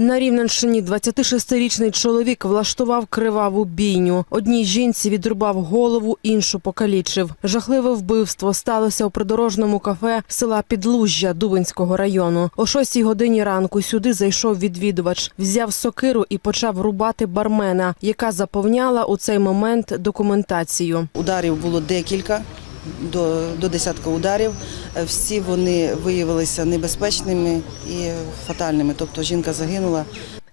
На Рівненщині 26-річний чоловік влаштував криваву бійню. Одній жінці відрубав голову, іншу покалічив. Жахливе вбивство сталося у придорожному кафе села Підлужжя Дубинського району. О 6 годині ранку сюди зайшов відвідувач, взяв сокиру і почав рубати бармена, яка заповняла у цей момент документацію. Ударів було декілька до до десятка ударів. Е, всі вони виявилися небезпечними і фатальними. Тобто жінка загинула.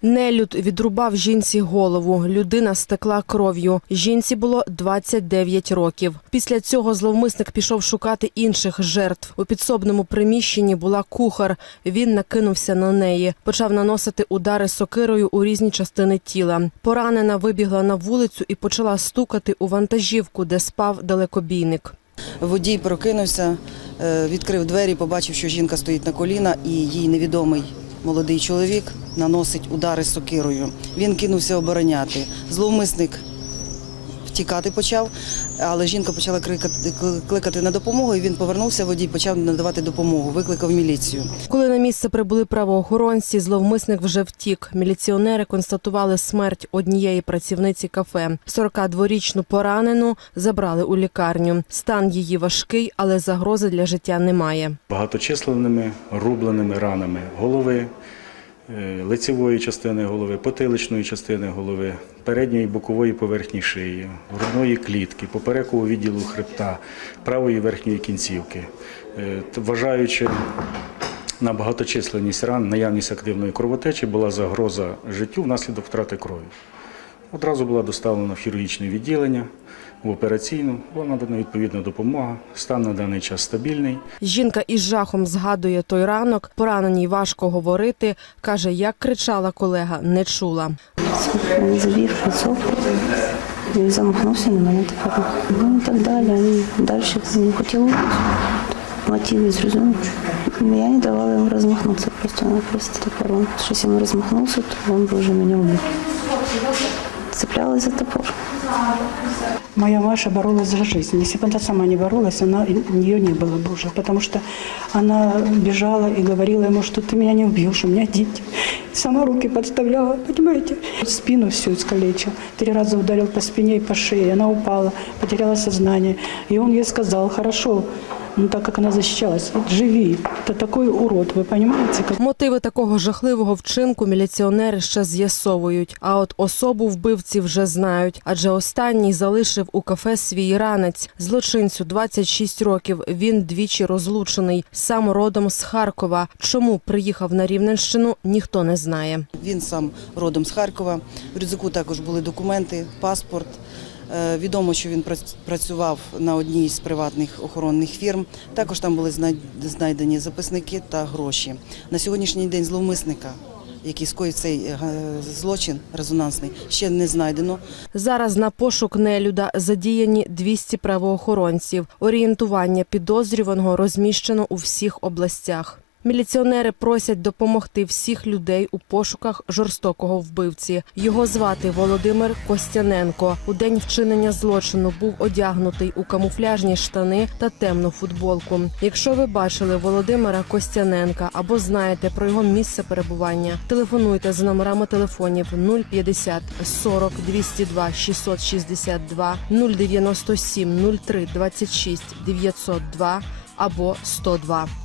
Нелюд відрубав жінці голову. Людина стекла кров'ю. Жінці було 29 років. Після цього зловмисник пішов шукати інших жертв. У підсобному приміщенні була кухар. Він накинувся на неї, почав наносити удари сокирою у різні частини тіла. Поранена вибігла на вулицю і почала стукати у вантажівку, де спав далекобійник. Водій прокинувся, е, відкрив двері, побачив, що жінка стоїть на коліна, і їй невідомий молодий чоловік наносить удари сокирою. Він кинувся обороняти. Зловмисник тікати почав, але жінка почала кликати на допомогу. і Він повернувся водій, почав надавати допомогу. Викликав міліцію. Коли на місце прибули правоохоронці, зловмисник вже втік. Міліціонери констатували смерть однієї працівниці кафе. 42-річну поранену забрали у лікарню. Стан її важкий, але загрози для життя немає. Багаточисленними рубленими ранами голови. Е, лицевої частини голови, потиличної частини голови, передньої бокової поверхні шиї, грудної клітки, поперекового відділу хребта, правої верхньої кінцівки, е, вважаючи. На багаточисленність ран, наявність активної кровотечі була загроза життю внаслідок втрати крові. Одразу була доставлена в хірургічне відділення в операційну була надана відповідна допомога. Стан на даний час стабільний. Жінка із жахом згадує той ранок. Пораненій важко говорити. каже, як кричала колега, не чула. Він забіг висок, він замахнувся на мене тепер. Типу, ну і так далі. Далі не хотів мотив з розуму. Ну, я не давала йому розмахнутися. Просто напросто тепер типу, він щось йому розмахнувся, то він вже мені вбив Цеплялась за топор. Моя Маша боролась за жизнь. Если бы она сама не боролась, она, ее не было бы уже. Потому что она бежала и говорила ему, что ты меня не убьешь, у меня дети. Сама руки подставляла, понимаете? Спину всю искалечил. Три раза ударил по спине и по шее. Она упала, потеряла сознание. И он ей сказал, хорошо, ну, так як вона защищалась. Вот живи, это такой урод, Ви понимаете? Как... Мотиви такого жахливого вчинку міліціонери ще з'ясовують. А от особу вбивці вже знають, адже останній залишив у кафе свій ранець. Злочинцю 26 років. Він двічі розлучений, сам родом з Харкова. Чому приїхав на Рівненщину, ніхто не знає. Він сам родом з Харкова. В рюкзаку також були документи, паспорт. Е, відомо, що він працював на одній з приватних охоронних фірм. Також там були знайдені записники та гроші. На сьогоднішній день зловмисника, який скоїв цей е, злочин резонансний, ще не знайдено. Зараз на пошук нелюда задіяні 200 правоохоронців. Орієнтування підозрюваного розміщено у всіх областях. Міліціонери просять допомогти всіх людей у пошуках жорстокого вбивці. Його звати Володимир Костяненко. У день вчинення злочину був одягнутий у камуфляжні штани та темну футболку. Якщо ви бачили Володимира Костяненка або знаєте про його місце перебування, телефонуйте за номерами телефонів 050 40 202 662 097 03 26 902 або 102.